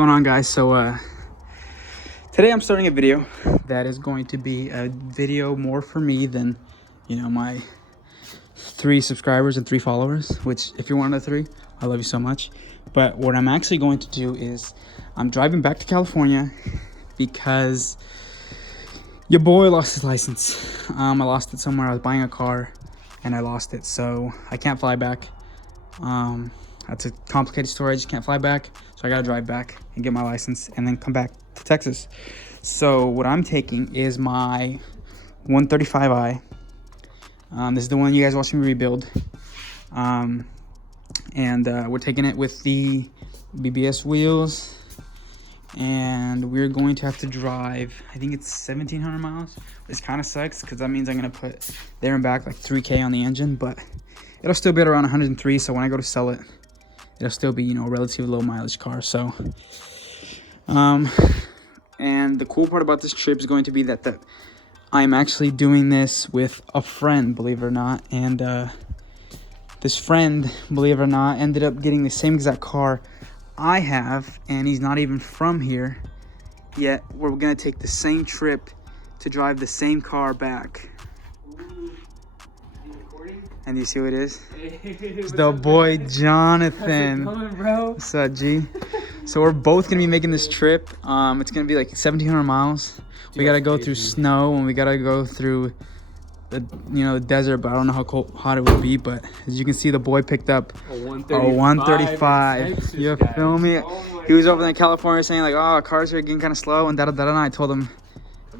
going on, guys? So today I'm starting a video that is going to be a video more for me than, you know, my 3 subscribers and 3 followers, which if you're one of the 3, I love you so much. But what I'm actually going to do is I'm driving back to California because your boy lost his license. I lost it somewhere. I was buying a car and I lost it, so I can't fly back. That's a complicated story. I just can't fly back, so I gotta drive back and get my license and then come back to Texas. So what I'm taking is my 135i. This is the one you guys watched me rebuild, and we're taking it with the BBS wheels, and we're going to have to drive, I think it's 1,700 miles. This kind of sucks because that means I'm gonna put there and back like 3K on the engine, but it'll still be at around 103. So when I go to sell it, it'll still be, you know, a relatively low mileage car. So and the cool part about this trip is going to be that I'm actually doing this with a friend, believe it or not. And this friend, believe it or not, ended up getting the same exact car I have, and he's not even from here, yet we're gonna take the same trip to drive the same car back. And you see who it is? It's the boy Jonathon. What's up, G? So we're both gonna be making this trip. It's gonna be like 1,700 miles. We gotta go through snow and we gotta go through the, you know, the desert, but I don't know how hot it will be. But as you can see, the boy picked up a 135. You feel me? He was over in California saying like, "Oh, cars are getting kind of slow," and da da da. And I told him,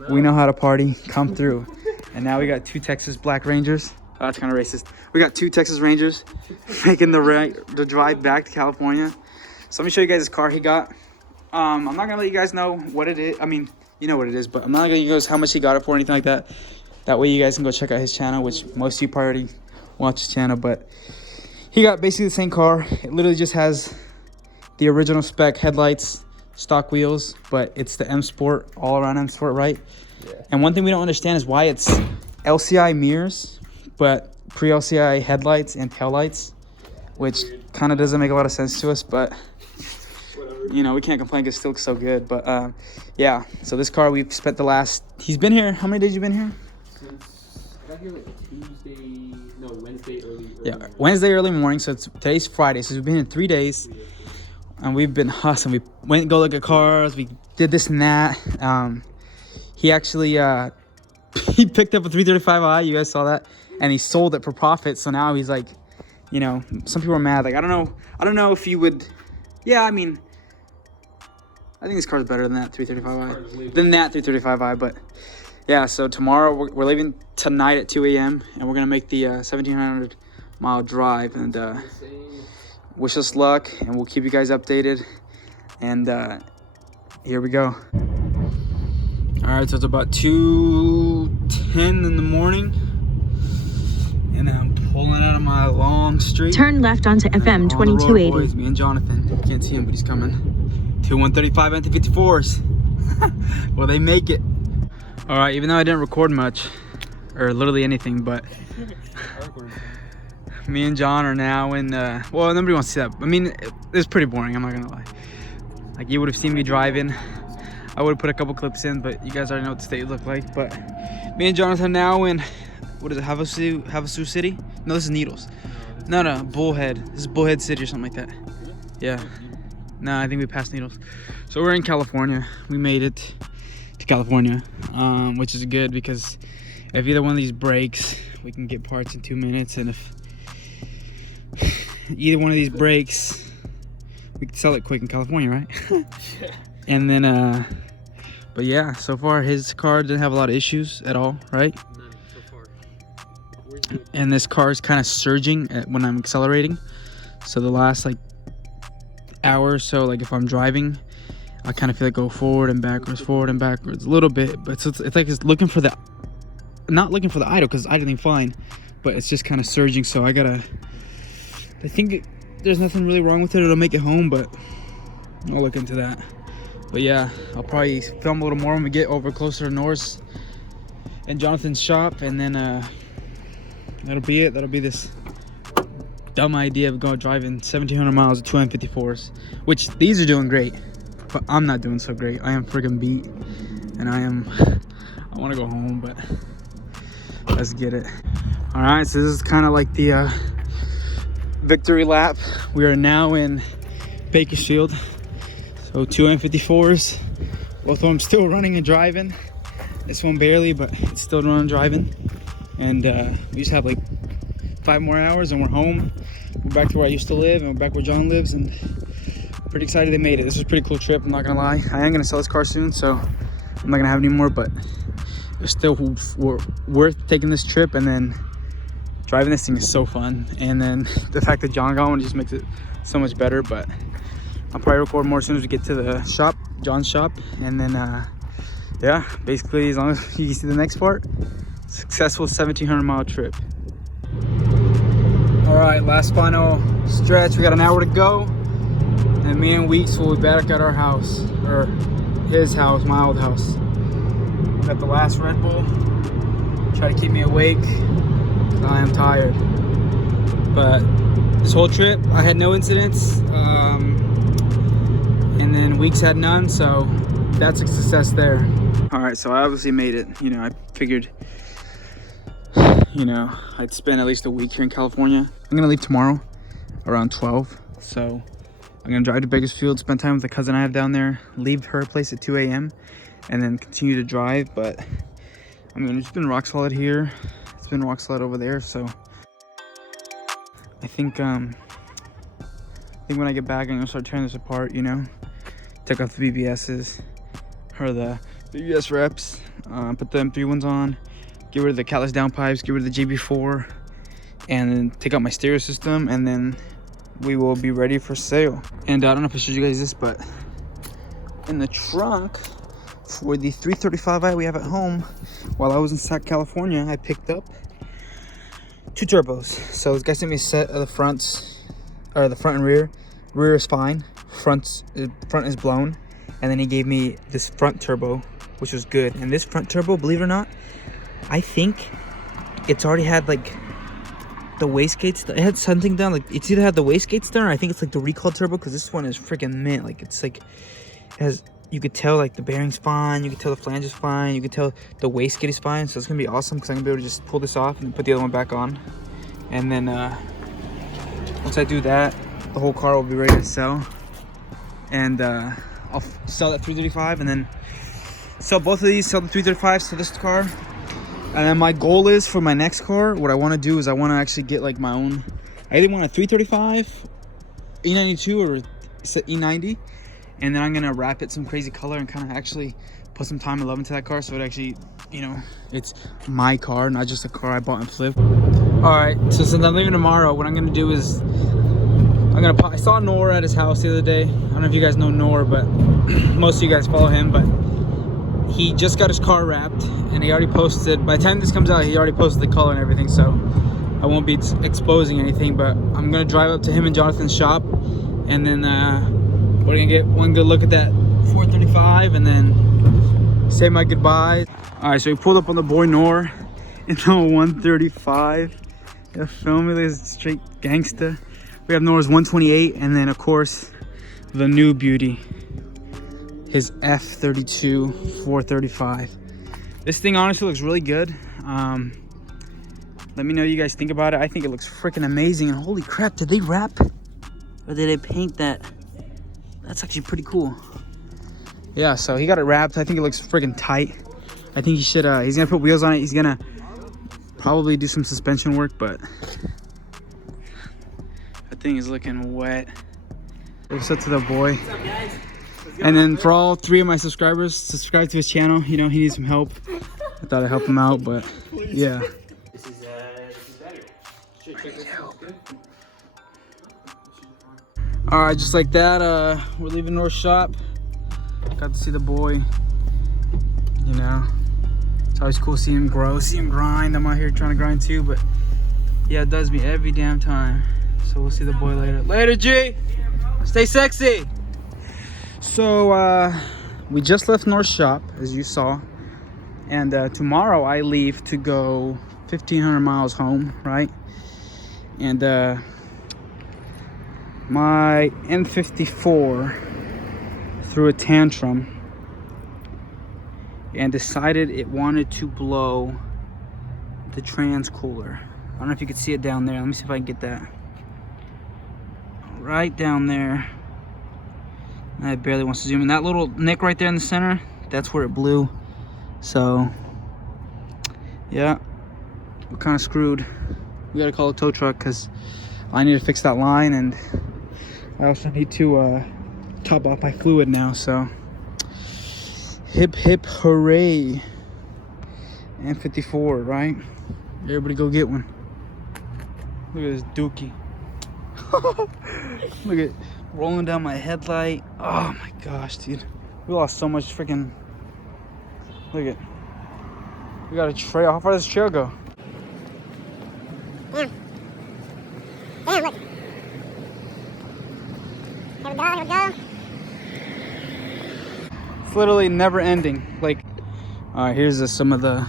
"We know how to party. Come through." And now we got 2 Texas Black Rangers. Oh, that's kind of racist. We got 2 Texas Rangers making the drive back to California. So let me show you guys this car he got. I'm not gonna let you guys know what it is. I mean, you know what it is, but I'm not gonna let you guys how much he got it for or anything like that. That way you guys can go check out his channel, which most of you probably already watch his channel. But he got basically the same car. It literally just has the original spec headlights, stock wheels, but it's the M Sport, all around M Sport, right? Yeah. And one thing we don't understand is why it's LCI mirrors, but pre-LCI headlights and taillights, which kind of doesn't make a lot of sense to us, but you know, we can't complain because it still looks so good. But yeah, so this car we've spent the last, he's been here, how many days you been here? Since I got here like Wednesday early yeah, Wednesday early morning. So today's Friday, so we've been here 3 days, and we've been hustling. We went and go look at cars, we did this and that. He actually he picked up a 335i, you guys saw that, and he sold it for profit. So now he's like, you know, some people are mad. Like, I don't know if you would. Yeah, I mean, I think this car's better than that 335i. But yeah, so tomorrow we're leaving tonight at 2 a.m. and we're gonna make the 1,700 mile drive. And wish us luck, and we'll keep you guys updated. And here we go. All right, so it's about 2:10 in the morning, and I'm pulling out of my long street. Turn left onto FM 2280. Boys, me and Jonathon. You can't see him, but he's coming. 2 135 N54's. Well, they make it. All right, even though I didn't record much, or literally anything, but me and John are now in. Well, nobody wants to see that. I mean, it's pretty boring. I'm not gonna lie. Like, you would have seen me driving. I would have put a couple clips in, but you guys already know what the state looked like. But me and Jonathon now in, what is it, Havasu City? No, this is Needles. No, Bullhead. This is Bullhead City or something like that. Yeah. No, I think we passed Needles. So we're in California. We made it to California, which is good because if either one of these breaks, we can get parts in 2 minutes. And if either one of these breaks, we can sell it quick in California, right? Yeah. And then, but yeah, so far his car didn't have a lot of issues at all, right? None so far. And this car is kind of surging when I'm accelerating. So the last like hour or so, like if I'm driving, I kind of feel like go forward and backwards a little bit. But it's like it's looking for the, not looking for the idle, because it's idling fine, but it's just kind of surging. So I think there's nothing really wrong with it. It'll make it home, but I'll look into that. But yeah, I'll probably film a little more when we get over closer to Nour's and Jonathon's shop, and then that'll be it. That'll be this dumb idea of going driving 1,700 miles with 2 N54's, which these are doing great. but I'm not doing so great. I am freaking beat, and I want to go home, but let's get it. All right, so this is kind of like the victory lap. We are now in Bakersfield. So 2 N54's, both of them still running and driving. This one barely, but it's still running and driving. And we just have like 5 more hours and we're home. We're back to where I used to live and we're back where John lives, and pretty excited they made it. This was a pretty cool trip, I'm not gonna lie. I am gonna sell this car soon, so I'm not gonna have any more, but it's still worth taking this trip, and then driving this thing is so fun. And then the fact that John got one just makes it so much better. But I'll probably record more as soon as we get to the shop, John's shop. And then yeah, basically, as long as you can see the next part, successful 1,700 mile trip. All right, last final stretch. We got an hour to go, and me and Weeks will be back at our house, or his house, my old house. We got the last Red Bull. Try to keep me awake. I am tired. But this whole trip, I had no incidents, and then Weeks had none, so that's a success there. All right, so I obviously made it. You know, I figured, you know, I'd spend at least a week here in California. I'm gonna leave tomorrow around 12, so I'm gonna drive to Bakersfield, spend time with the cousin I have down there, leave her place at 2 a.m. and then continue to drive. But I mean, it's been rock solid here. It's been rock solid over there, so I think when I get back, I'm gonna start tearing this apart, you know, take off the BBSs or the BBS reps, put the M3 ones on, get rid of the catless downpipes, get rid of the JB4, and then take out my stereo system, and then we will be ready for sale. And I don't know if I showed you guys this, but in the trunk for the 335i we have at home, while I was in South California, I picked up 2 turbos. So this guy sent me a set of the fronts, or the front and rear. Rear is fine, front is blown, and then he gave me this front turbo, which was good. And this front turbo, believe it or not, I think it's already had like the wastegates. It had something done, like it's either had the wastegates done, or I think it's like the recall turbo, because this one is freaking mint. Like it's like, it has, you could tell like the bearing's fine, you could tell the flange is fine, you could tell the wastegate is fine. So it's gonna be awesome, because I'm gonna be able to just pull this off and put the other one back on. And then once I do that, the whole car will be ready to sell. And I'll sell that 335 and then sell both of these, sell the 335s to this car. And then my goal is for my next car, what I want to do is I want to actually get like my own, I either want a 335, E92 or E90, and then I'm going to wrap it some crazy color and kind of actually put some time and love into that car, so it actually, you know, it's my car, not just a car I bought and flipped. All right, so since I'm leaving tomorrow, what I'm going to do is I saw Nour at his house the other day. I don't know if you guys know Nour, but most of you guys follow him, but he just got his car wrapped, and he already posted, by the time this comes out, he already posted the color and everything, so I won't be exposing anything. But I'm gonna drive up to him and Jonathon's shop, and then we're gonna get one good look at that 435 and then say my goodbyes. All right, so we pulled up on the boy Nour in the 135. Yeah, feel me, this is straight gangsta. We have Nour's 128, and then of course the new beauty, his F32 435. This thing honestly looks really good. Let me know what you guys think about it. I think it looks freaking amazing. And holy crap, did they wrap or did they paint that? That's actually pretty cool. Yeah, so he got it wrapped. I think it looks freaking tight. I think he should, he's gonna put wheels on it. He's gonna probably do some suspension work, but that thing is looking wet. What's up to the boy? What's up, guys? And then for all 3 of my subscribers, subscribe to his channel. You know, he needs some help. I thought I'd help him out, but yeah. This is better. Check this out. Good. All right, just like that, we're leaving Nour's shop. Got to see the boy. You know, it's always cool seeing him grow, see him grind. I'm out here trying to grind too, but yeah, it does me every damn time. So we'll see the boy later. Later, G. Stay sexy. So we just left Nour's shop, as you saw, and tomorrow I leave to go 1,500 miles home, right? And my N54 threw a tantrum and decided it wanted to blow the trans cooler. I don't know if you can see it down there. Let me see if I can get that. Right down there. I barely wants to zoom in. That little nick right there in the center, that's where it blew. So, yeah, we're kind of screwed. We gotta call a tow truck because I need to fix that line, and I also need to top off my fluid now. So, hip hip hooray. N54, right? Everybody go get one. Look at this dookie. Look at rolling down my headlight. Oh my gosh, dude. We lost so much freaking. Look at. We got a trail. How far does this trail go? Damn. Damn, look. Here we go, here we go. It's literally never ending. Like, alright, here's some of the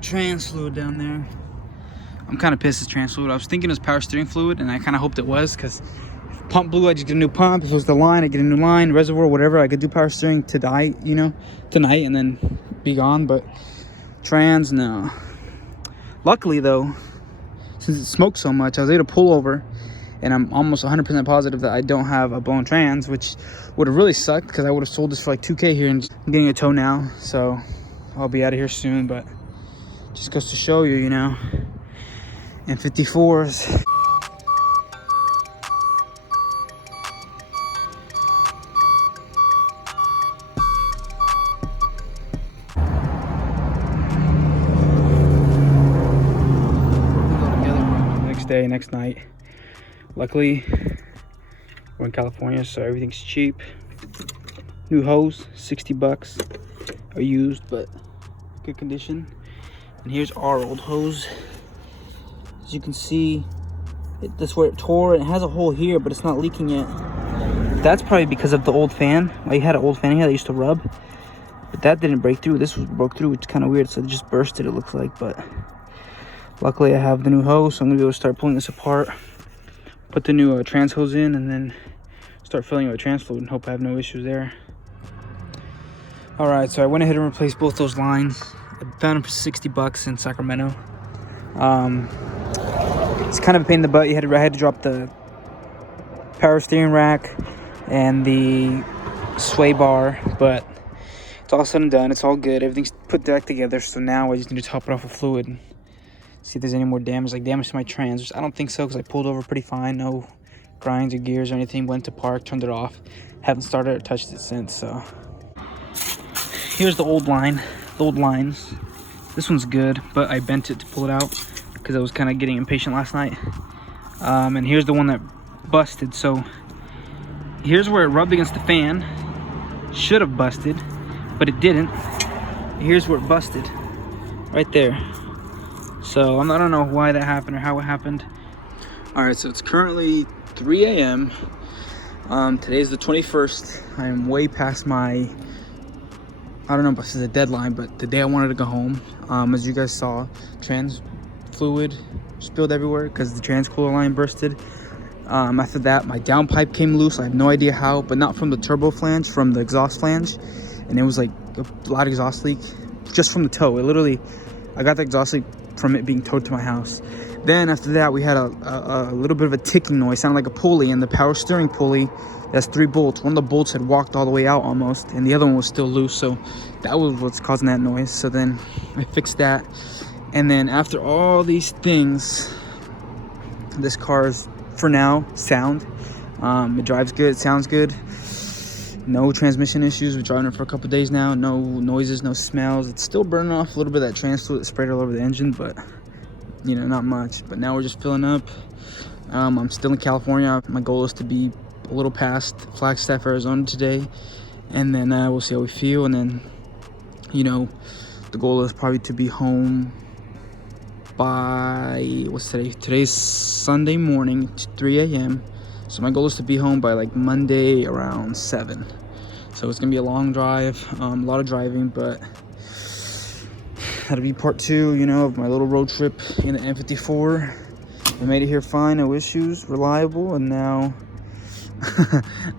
trans fluid down there. I'm kind of pissed it's trans fluid. I was thinking it was power steering fluid, and I kind of hoped it was, because if pump blew, I just get a new pump. If it was the line, I get a new line, reservoir, whatever. I could do power steering tonight, you know, tonight, and then be gone. But trans, no. Luckily, though, since it smoked so much, I was able to pull over, and I'm almost 100% positive that I don't have a blown trans, which would have really sucked because I would have sold this for like $2K here, and I'm getting a tow now, so I'll be out of here soon. But just goes to show you, you know, N54's. Next night. Luckily, we're in California, so everything's cheap. New hose, 60 bucks. Are used, but good condition. And here's our old hose. As you can see, that's where it tore, and it has a hole here, but it's not leaking yet. That's probably because of the old fan. I had an old fan here that used to rub, but that didn't break through. This was broke through, which is kind of weird, so it just bursted, it looks like. But luckily I have the new hose, so I'm gonna be able to start pulling this apart, put the new trans hose in, and then start filling it with trans fluid and hope I have no issues there. All right, so I went ahead and replaced both those lines. I found them for 60 bucks in Sacramento. It's kind of a pain in the butt. I had to drop the power steering rack and the sway bar, but it's all said and done. It's all good. Everything's put back together. So now I just need to top it off with fluid and see if there's any more damage, like damage to my trans. I don't think so, because I pulled over pretty fine. No grinds or gears or anything. Went to park, turned it off. Haven't started or touched it since. So here's the old line, the old lines. This one's good, but I bent it to pull it out because I was kind of getting impatient last night. And here's the one that busted. So here's where it rubbed against the fan. Should have busted, but it didn't. Here's where it busted, right there. So I don't know why that happened or how it happened. All right, so it's currently 3 a.m. Today's the 21st. I am way past my, I don't know if this is a deadline, but the day I wanted to go home. As you guys saw, trans fluid spilled everywhere because the trans cooler line bursted. After that, my downpipe came loose. I have no idea how, but not from the turbo flange, from the exhaust flange. And it was like a loud exhaust leak just from the tow. It literally, I got the exhaust leak from it being towed to my house. Then after that, we had a little bit of a ticking noise, sounded like a pulley, and the power steering pulley, that's 3 bolts. One of the bolts had walked all the way out almost, and the other one was still loose, so that was what's causing that noise. So then I fixed that, and then after all these things, this car is, for now, sound. It drives good, it sounds good. No transmission issues. We're driving it for a couple days now. No noises, no smells. It's still burning off a little bit of that trans fluid that sprayed all over the engine, but you know, not much. But now we're just filling up. I'm still in California. My goal is to be a little past Flagstaff, Arizona today, and then we'll see how we feel. And then, you know, the goal is probably to be home by, what's today? Today's Sunday morning, 3 a.m. So my goal is to be home by like Monday around 7. So it's gonna be a long drive, a lot of driving, but that'll be part 2, you know, of my little road trip in the N54. I made it here fine, no issues, reliable, and now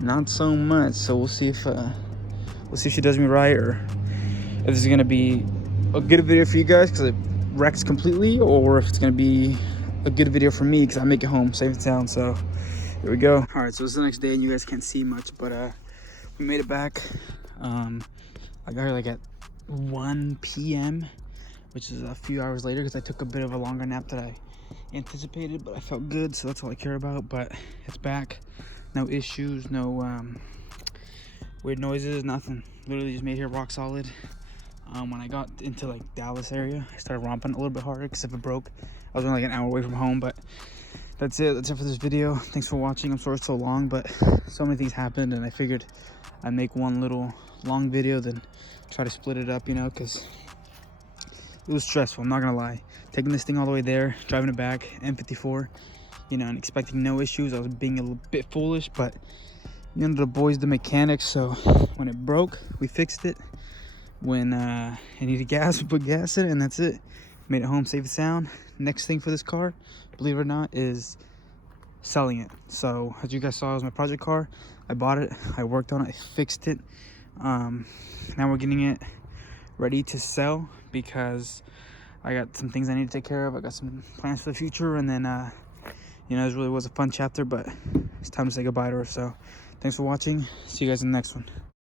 Not so much. So we'll see if she does me right, or if this is gonna be a good video for you guys because it wrecks completely, or if it's gonna be a good video for me because I make it home safe and sound. So here we go. All right, so it's the next day and you guys can't see much, but we made it back. I got here like at 1 p.m. which is a few hours later because I took a bit of a longer nap than I anticipated, but I felt good, so that's all I care about. But it's back, no issues, no weird noises, nothing. Literally just made here rock solid. When I got into like Dallas area, I started romping a little bit harder because if it broke, I was only like an hour away from home. But that's it for this video. Thanks for watching. I'm sorry it's so long, but so many things happened and I figured I'd make one little long video, then try to split it up, you know, because it was stressful, I'm not gonna lie. Taking this thing all the way there, driving it back, N54, you know, and expecting no issues. I was being a little bit foolish, but you know, the boys, the mechanics, so when it broke, we fixed it. When it needed gas, we put gas in it, and that's it. Made it home safe and sound. Next thing for this car, believe it or not, is selling it. So as you guys saw, it was my project car. I bought it, I worked on it, I fixed it. Now we're getting it ready to sell because I got some things I need to take care of. I got some plans for the future, and then you know, this really was a fun chapter, but it's time to say goodbye to her. So thanks for watching. See you guys in the next one.